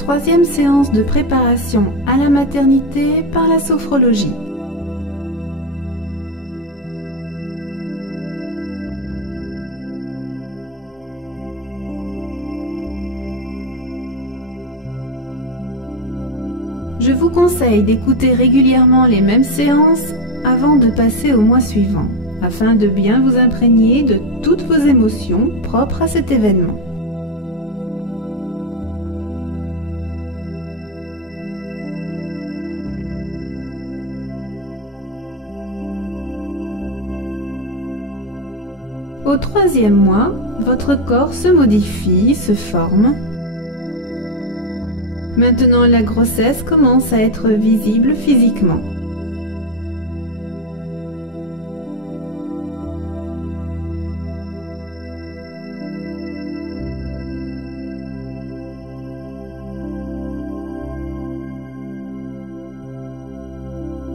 Troisième séance de préparation à la maternité par la sophrologie. Je vous conseille d'écouter régulièrement les mêmes séances avant de passer au mois suivant, afin de bien vous imprégner de toutes vos émotions propres à cet événement. Au troisième mois, votre corps se modifie, se forme. Maintenant, la grossesse commence à être visible physiquement.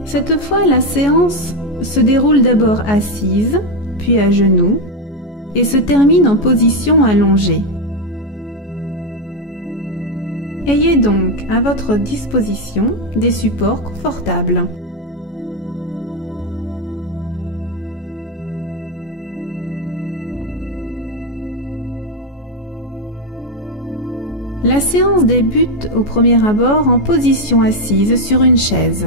Cette fois, la séance se déroule d'abord assise, puis à genoux, et se termine en position allongée. Ayez donc à votre disposition des supports confortables. La séance débute au premier abord en position assise sur une chaise.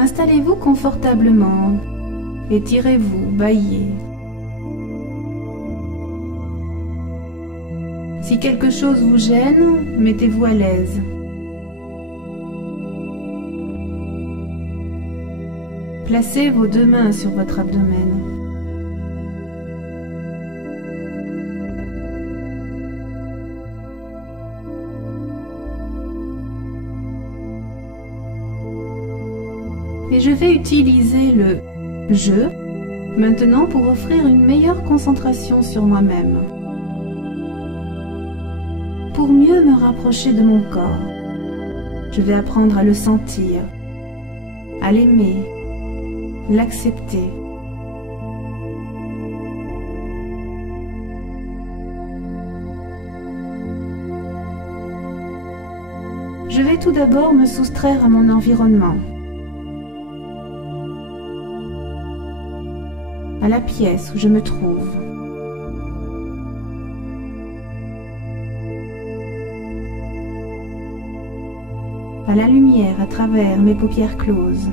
Installez-vous confortablement, étirez-vous, bâillez. Si quelque chose vous gêne, mettez-vous à l'aise. Placez vos deux mains sur votre abdomen. Et je vais utiliser le « je » maintenant pour offrir une meilleure concentration sur moi-même. Pour mieux me rapprocher de mon corps, je vais apprendre à le sentir, à l'aimer, l'accepter. Je vais tout d'abord me soustraire à mon environnement, à la pièce où je me trouve. À la lumière à travers mes paupières closes.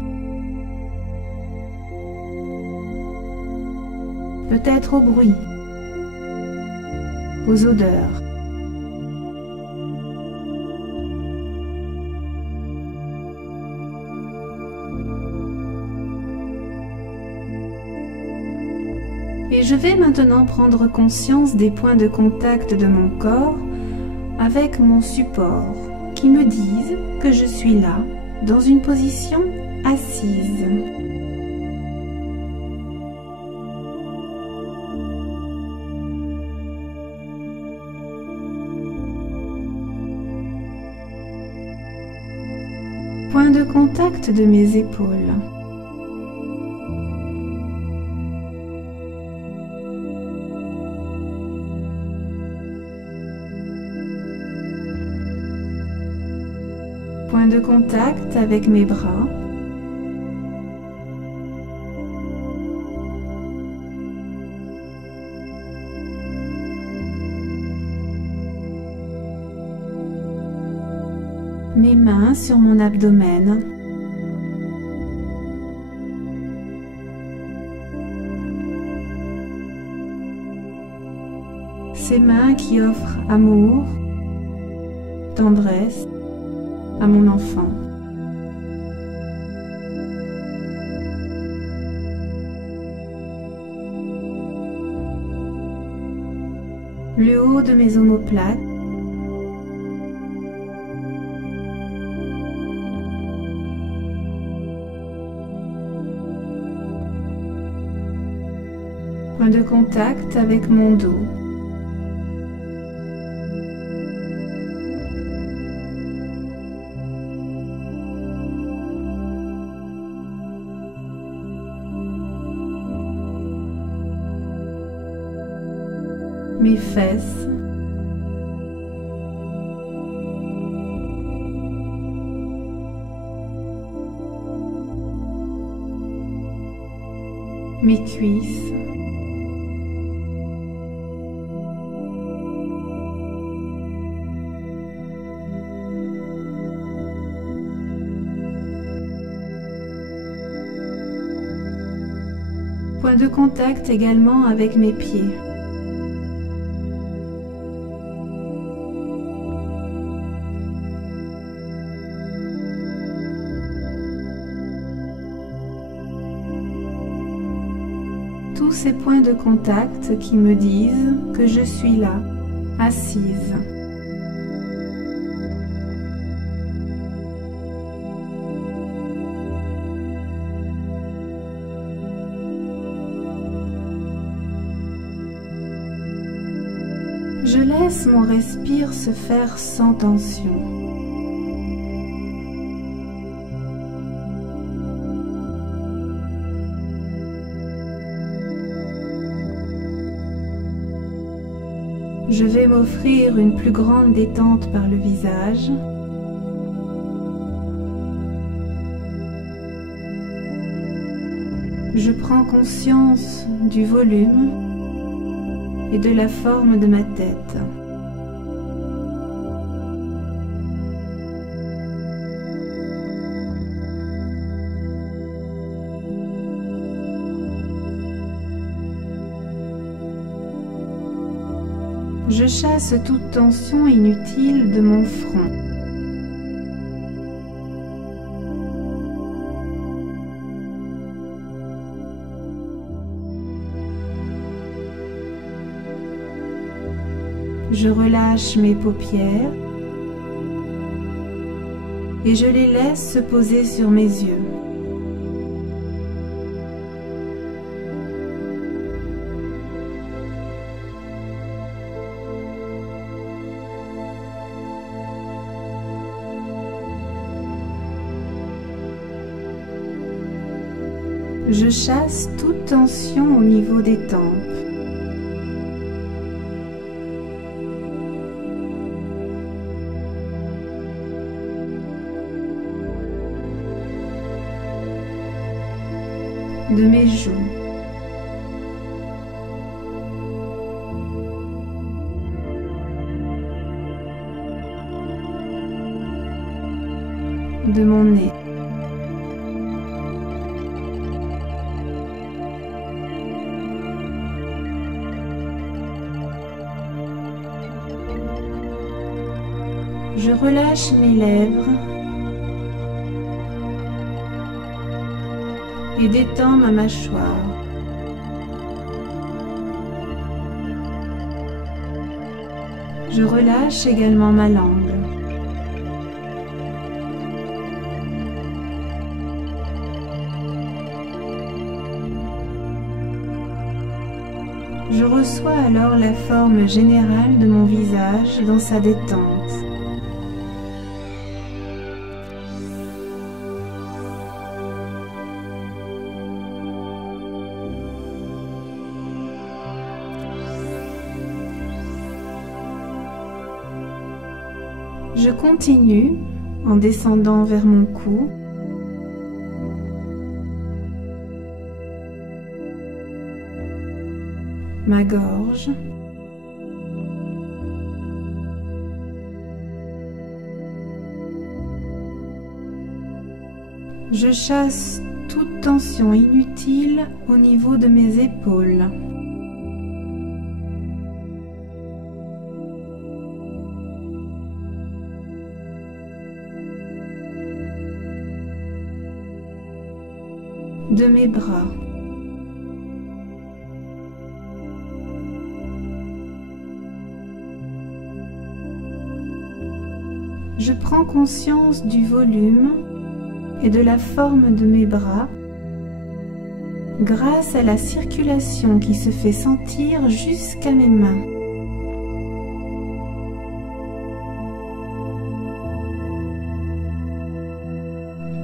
Peut-être au bruit, aux odeurs. Et je vais maintenant prendre conscience des points de contact de mon corps avec mon support qui me disent que je suis là, dans une position assise. Point de contact de mes épaules. Point de contact avec mes bras. Mes mains sur mon abdomen. Ces mains qui offrent amour, tendresse à mon enfant. Le haut de mes omoplates. Point de contact avec mon dos. mes fesses, mes cuisses, point de contact également avec mes pieds. Tous ces points de contact qui me disent que je suis là, assise. Je laisse mon respire se faire sans tension. Je vais m'offrir une plus grande détente par le visage. Je prends conscience du volume et de la forme de ma tête. Je chasse toute tension inutile de mon front. Je relâche mes paupières et je les laisse se poser sur mes yeux. Je chasse toute tension au niveau des tempes. De mes joues. De mon nez. Je relâche mes lèvres et détends ma mâchoire. Je relâche également ma langue. Je reçois alors la forme générale de mon visage dans sa détente. Je continue en descendant vers mon cou, ma gorge, je chasse toute tension inutile au niveau de mes épaules. De mes bras. Je prends conscience du volume et de la forme de mes bras grâce à la circulation qui se fait sentir jusqu'à mes mains.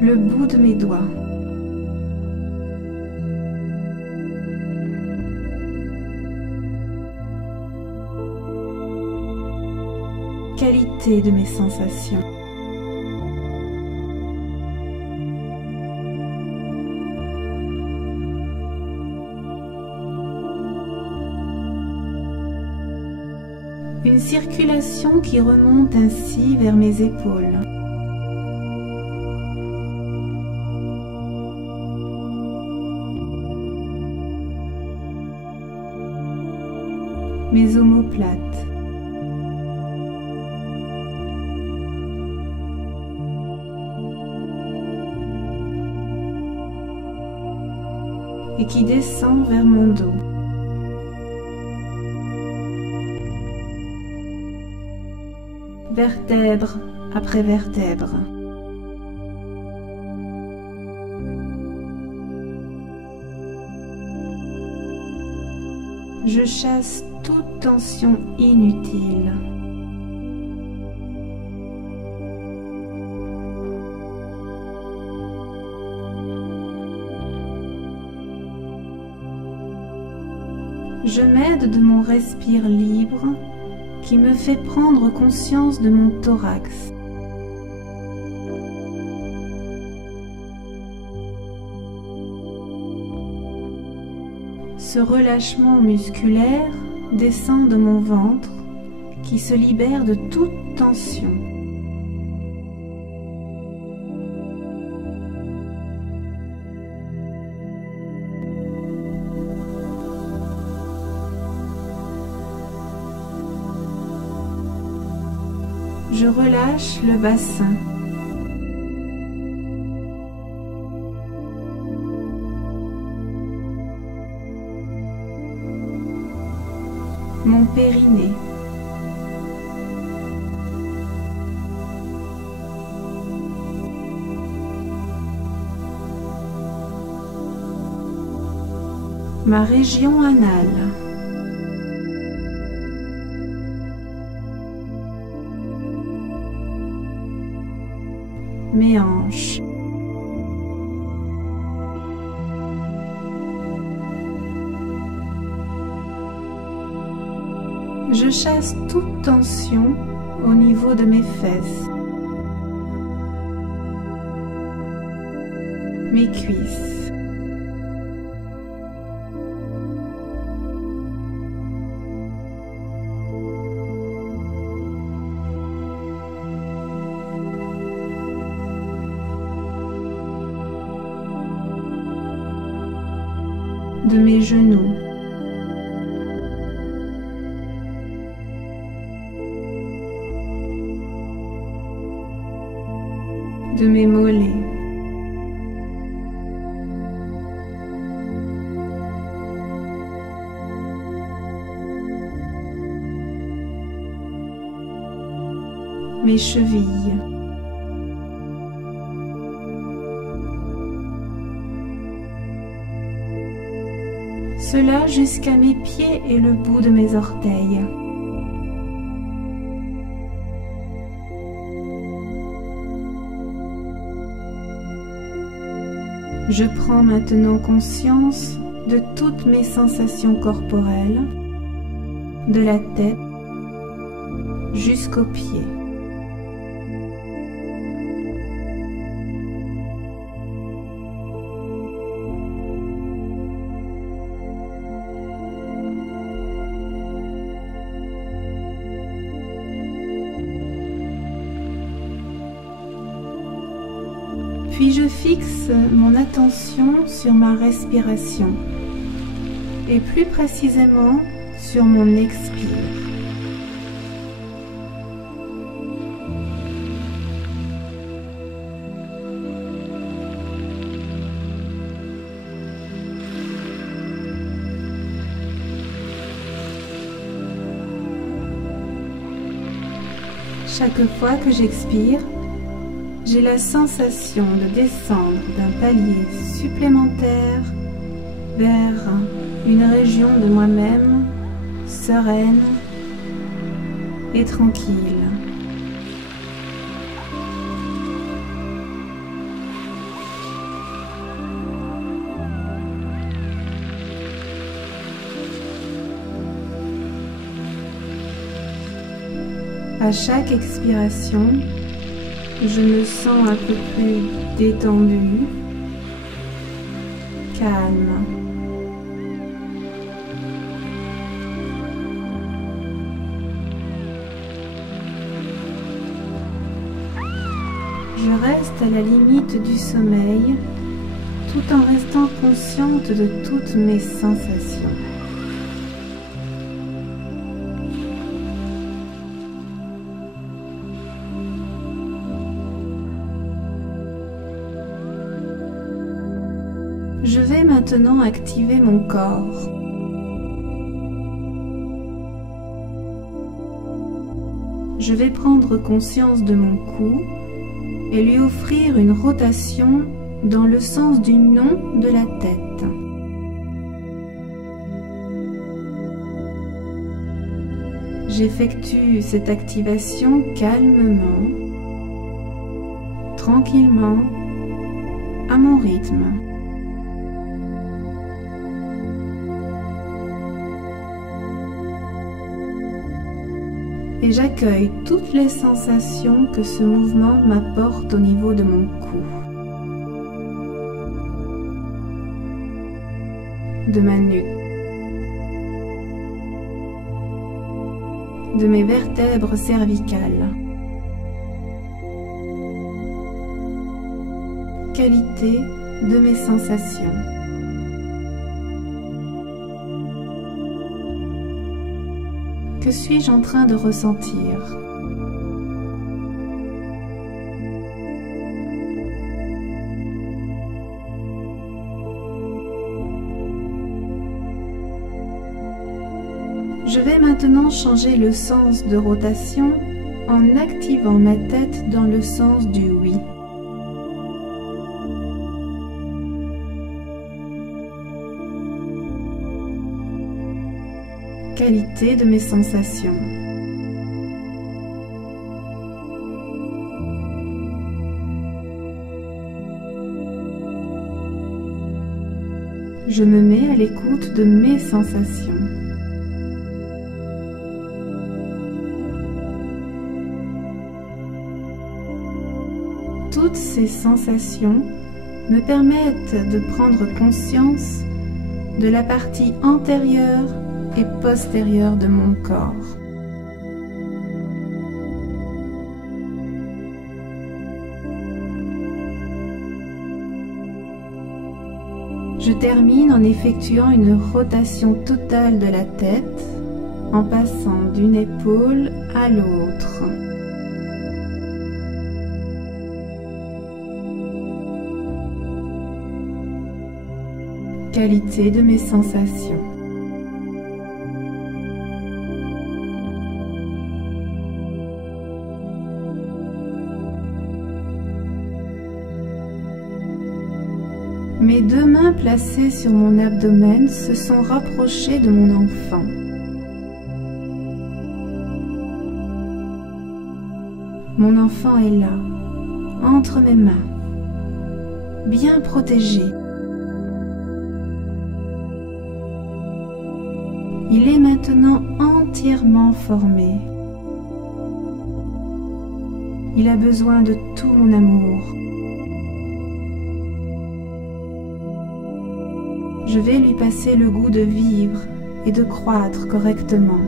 Le bout de mes doigts. qualité de mes sensations. Une circulation qui remonte ainsi vers mes épaules. Mes omoplates. Et qui descend vers mon dos. Vertèbre après vertèbre. Je chasse toute tension inutile. Je m'aide de mon respire libre qui me fait prendre conscience de mon thorax. Ce relâchement musculaire descend de mon ventre qui se libère de toute tension. Je relâche le bassin. Mon périnée. Ma région anale. Mes hanches. Je chasse toute tension au niveau de mes fesses, mes cuisses. De mes genoux. De mes mollets. Mes chevilles. Cela jusqu'à mes pieds et le bout de mes orteils. Je prends maintenant conscience de toutes mes sensations corporelles, de la tête jusqu'aux pieds. Puis je fixe mon attention sur ma respiration et plus précisément sur mon expire. Chaque fois que j'expire, j'ai la sensation de descendre d'un palier supplémentaire vers une région de moi-même sereine et tranquille. À chaque expiration, je me sens un peu plus détendue, calme. Je reste à la limite du sommeil, tout en restant consciente de toutes mes sensations. Je vais maintenant activer mon corps. Je vais prendre conscience de mon cou et lui offrir une rotation dans le sens du nom de la tête. J'effectue cette activation calmement, tranquillement, à mon rythme. Et j'accueille toutes les sensations que ce mouvement m'apporte au niveau de mon cou, de ma nuque, de mes vertèbres cervicales. Qualité de mes sensations. Que suis-je en train de ressentir? Je vais maintenant changer le sens de rotation en activant ma tête dans le sens du oui. Qualité de mes sensations. Je me mets à l'écoute de mes sensations. Toutes ces sensations me permettent de prendre conscience de la partie antérieure et postérieure de mon corps. Je termine en effectuant une rotation totale de la tête en passant d'une épaule à l'autre. Qualité de mes sensations. Mes deux mains placées sur mon abdomen se sont rapprochées de mon enfant. Mon enfant est là, entre mes mains, bien protégé. Il est maintenant entièrement formé. Il a besoin de tout mon amour. Je vais lui passer le goût de vivre et de croître correctement.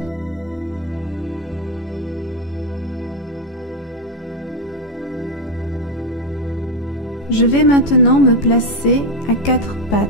Je vais maintenant me placer à quatre pattes.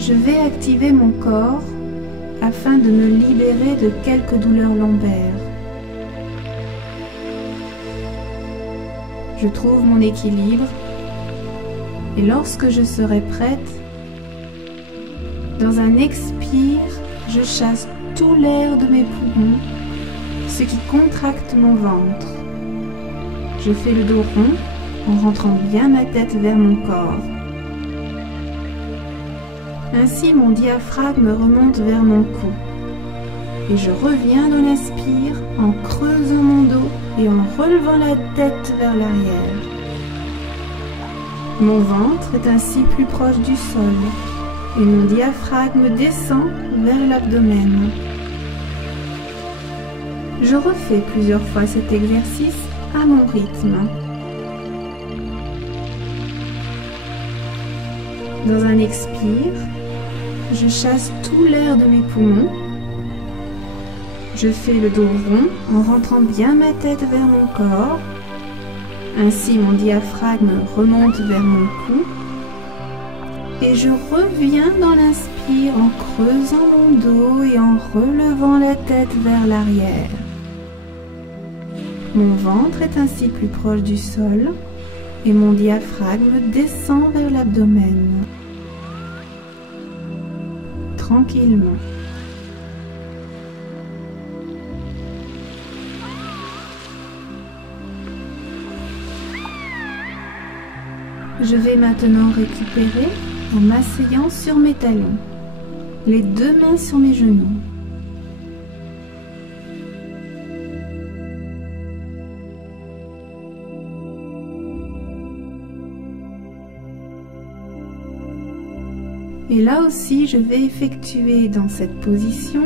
Je vais activer mon corps afin de me libérer de quelques douleurs lombaires. Je trouve mon équilibre et lorsque je serai prête, dans un expire, je chasse tout l'air de mes poumons, ce qui contracte mon ventre. Je fais le dos rond en rentrant bien ma tête vers mon corps. Ainsi mon diaphragme remonte vers mon cou et je reviens dans l'inspire en creusant mon dos et en relevant la tête vers l'arrière. Mon ventre est ainsi plus proche du sol et mon diaphragme descend vers l'abdomen. Je refais plusieurs fois cet exercice à mon rythme. Dans un expire, je chasse tout l'air de mes poumons. Je fais le dos rond en rentrant bien ma tête vers mon corps. Ainsi mon diaphragme remonte vers mon cou. Et je reviens dans l'inspire en creusant mon dos et en relevant la tête vers l'arrière. Mon ventre est ainsi plus proche du sol et mon diaphragme descend vers l'abdomen. Tranquillement. Je vais maintenant récupérer en m'asseyant sur mes talons, les deux mains sur mes genoux. Et là aussi, je vais effectuer dans cette position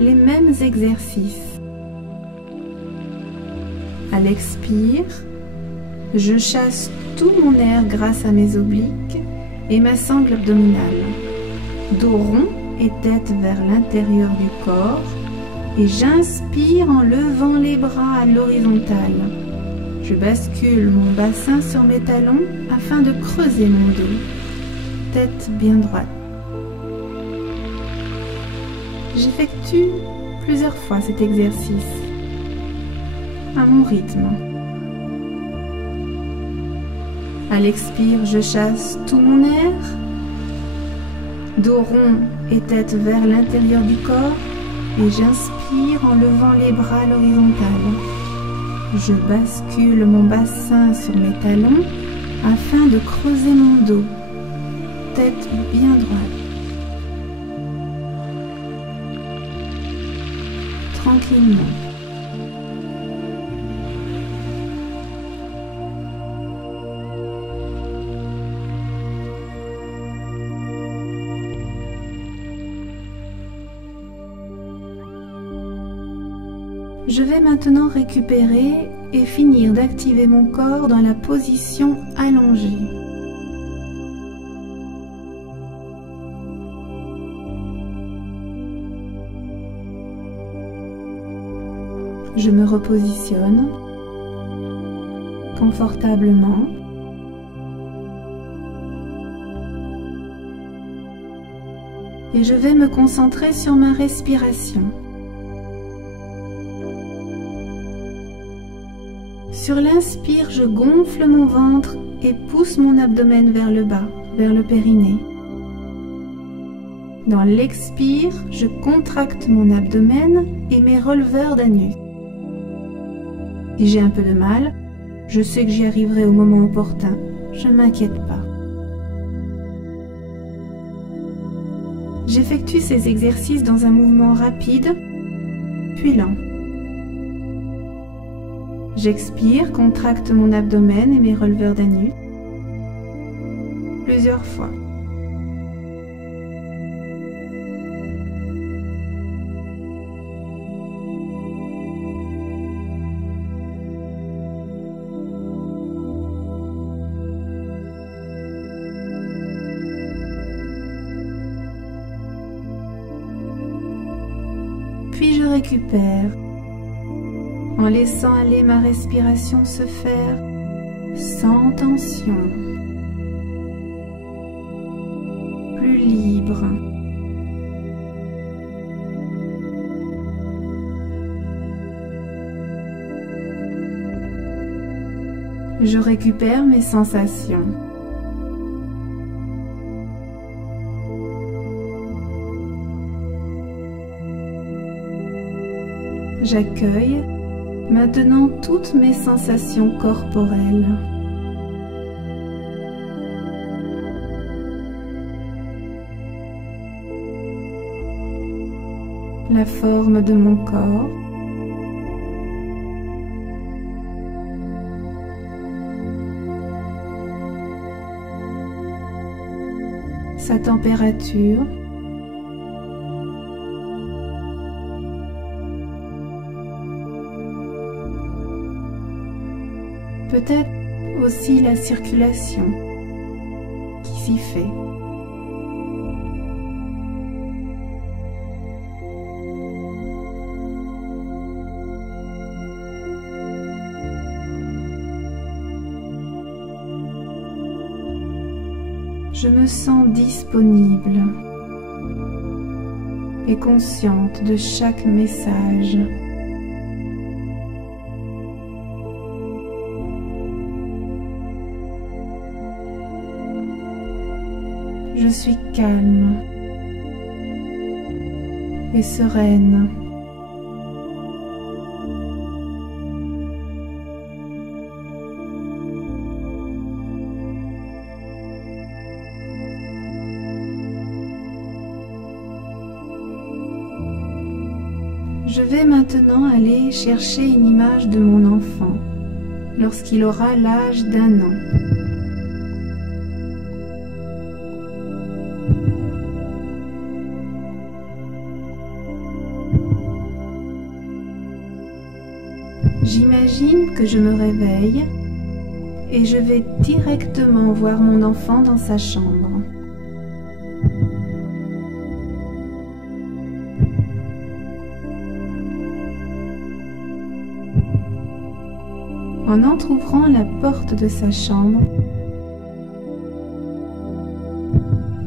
les mêmes exercices. À l'expire, je chasse tout mon air grâce à mes obliques et ma sangle abdominale. Dos rond et tête vers l'intérieur du corps. Et j'inspire en levant les bras à l'horizontale. Je bascule mon bassin sur mes talons afin de creuser mon dos. Tête bien droite. J'effectue plusieurs fois cet exercice à mon rythme. À l'expire, je chasse tout mon air, dos rond et tête vers l'intérieur du corps, et j'inspire en levant les bras à l'horizontale. Je bascule mon bassin sur mes talons afin de creuser mon dos, tête bien droite. Tranquillement. Je vais maintenant récupérer et finir d'activer mon corps dans la position allongée. Je me repositionne confortablement. Et je vais me concentrer sur ma respiration. Sur l'inspire, je gonfle mon ventre et pousse mon abdomen vers le bas, vers le périnée. Dans l'expire, je contracte mon abdomen et mes releveurs d'anus. Si j'ai un peu de mal, je sais que j'y arriverai au moment opportun. Je ne m'inquiète pas. J'effectue ces exercices dans un mouvement rapide, puis lent. J'expire, contracte mon abdomen et mes releveurs d'anus plusieurs fois. Puis je récupère en laissant aller ma respiration se faire sans tension, plus libre. Je récupère mes sensations. J'accueille maintenant toutes mes sensations corporelles. la forme de mon corps, sa température, peut-être aussi la circulation qui s'y fait. Je me sens disponible et consciente de chaque message. Je suis calme et sereine. Je vais maintenant aller chercher une image de mon enfant lorsqu'il aura l'âge d'1 an. J'imagine que je me réveille et je vais directement voir mon enfant dans sa chambre. En entr'ouvrant la porte de sa chambre,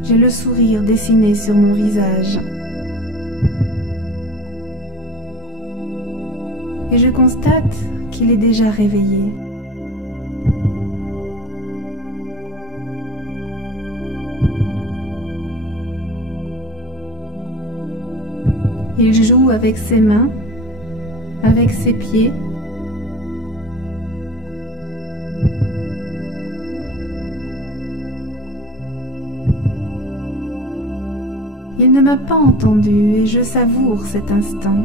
j'ai le sourire dessiné sur mon visage. Et je constate qu'il est déjà réveillé. Il joue avec ses mains, avec ses pieds. Il ne m'a pas entendu et je savoure cet instant.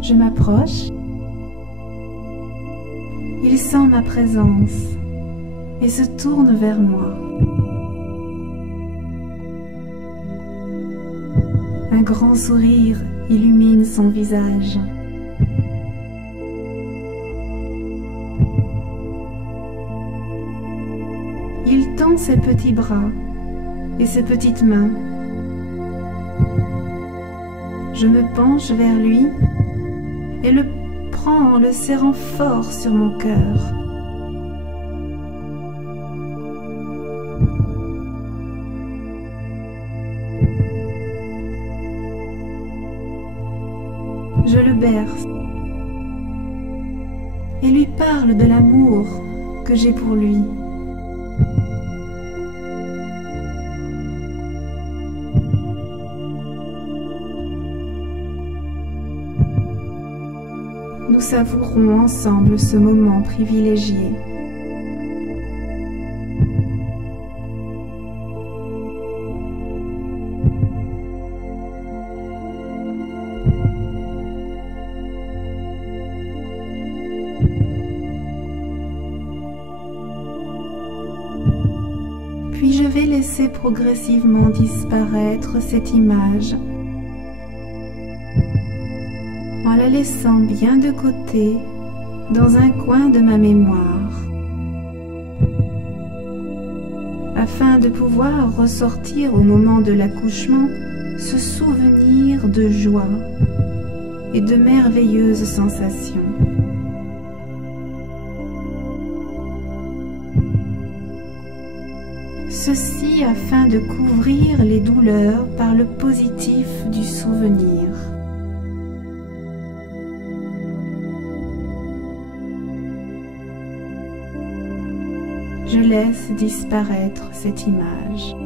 Je m'approche. Il sent ma présence et se tourne vers moi. Un grand sourire illumine son visage. Il tend ses petits bras et ses petites mains. Je me penche vers lui et le prends en le serrant fort sur mon cœur. Je le berce et lui parle de l'amour que j'ai pour lui. Nous savourons ensemble ce moment privilégié. Puis je vais laisser progressivement disparaître cette image en la laissant bien de côté dans un coin de ma mémoire, afin de pouvoir ressortir au moment de l'accouchement ce souvenir de joie et de merveilleuses sensations. Ceci afin de couvrir les douleurs par le positif du souvenir. Je laisse disparaître cette image.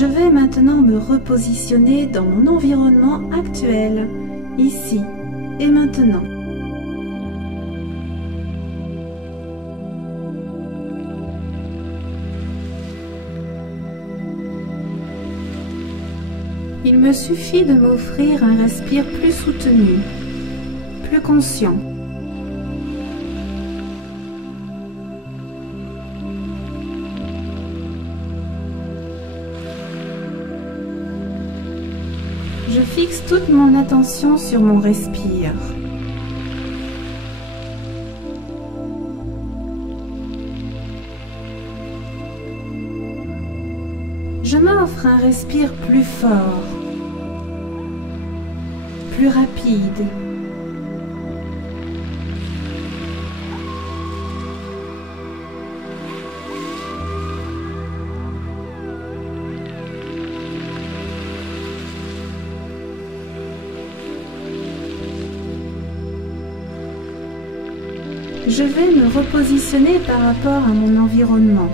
Je vais maintenant me repositionner dans mon environnement actuel, ici et maintenant. Il me suffit de m'offrir un respire plus soutenu, plus conscient. Je fixe toute mon attention sur mon respire. Je m'offre un respire plus fort, plus rapide. Je vais me repositionner par rapport à mon environnement,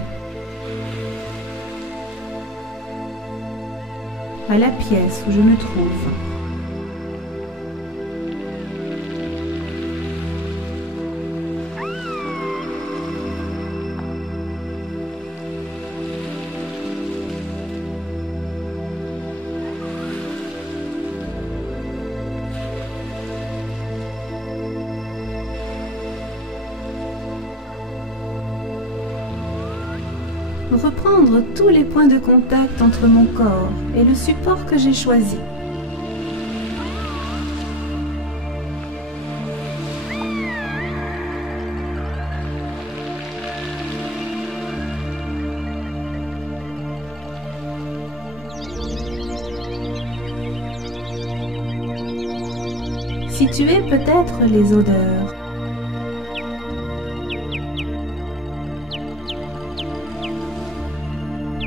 à la pièce où je me trouve. Reprendre tous les points de contact entre mon corps et le support que j'ai choisi. Situer peut-être les odeurs.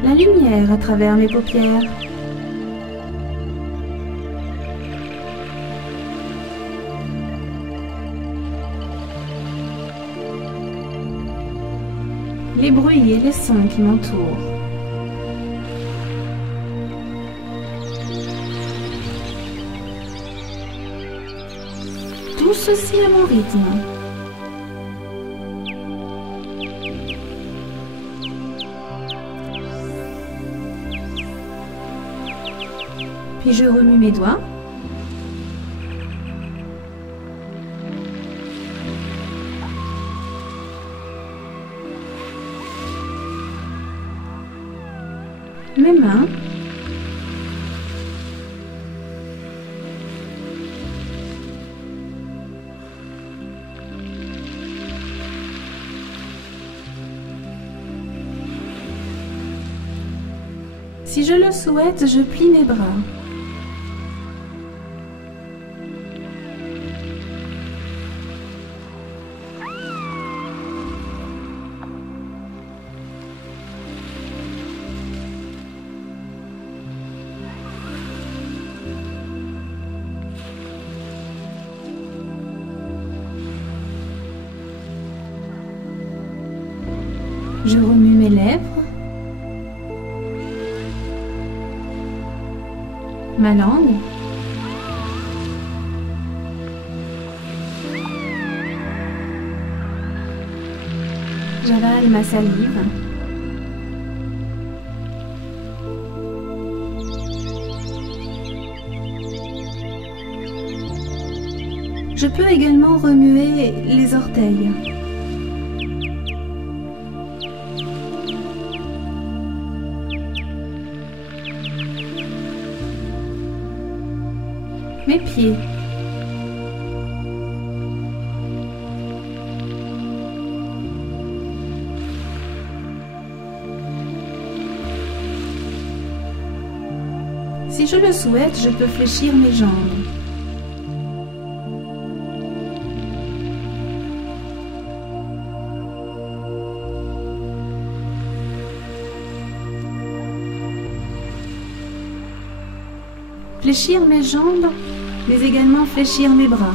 La lumière à travers mes paupières. Les bruits et les sons qui m'entourent. Tout ceci à mon rythme. Puis je remue mes doigts. Mes mains. Si je le souhaite, je plie mes bras. Je remue mes lèvres, ma langue, j'avale ma salive, je peux également remuer les orteils. Mes pieds. Si je le souhaite, je peux fléchir mes jambes. Fléchir mes jambes, mais également fléchir mes bras.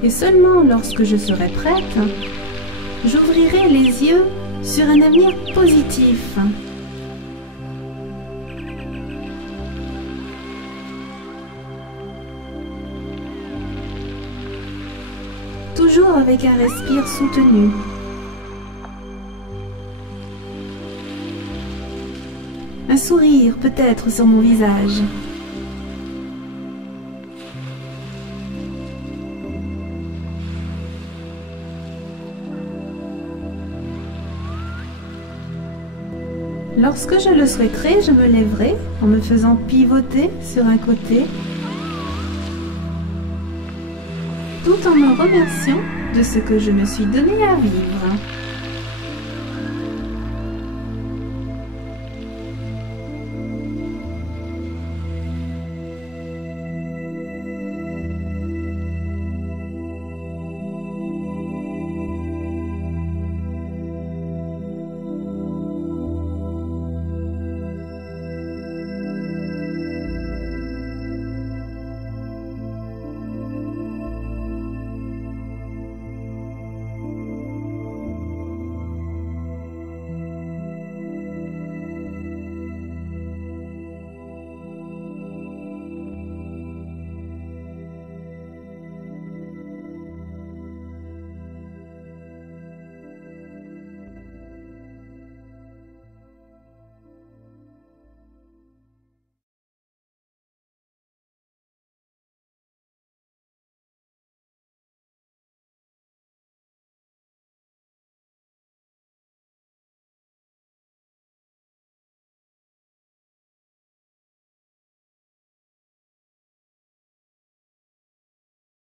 Et seulement lorsque je serai prête, j'ouvrirai les yeux sur un avenir positif. Toujours avec un respire soutenu. Un sourire peut-être sur mon visage. Lorsque je le souhaiterai, je me lèverai en me faisant pivoter sur un côté, tout en me remerciant de ce que je me suis donné à vivre.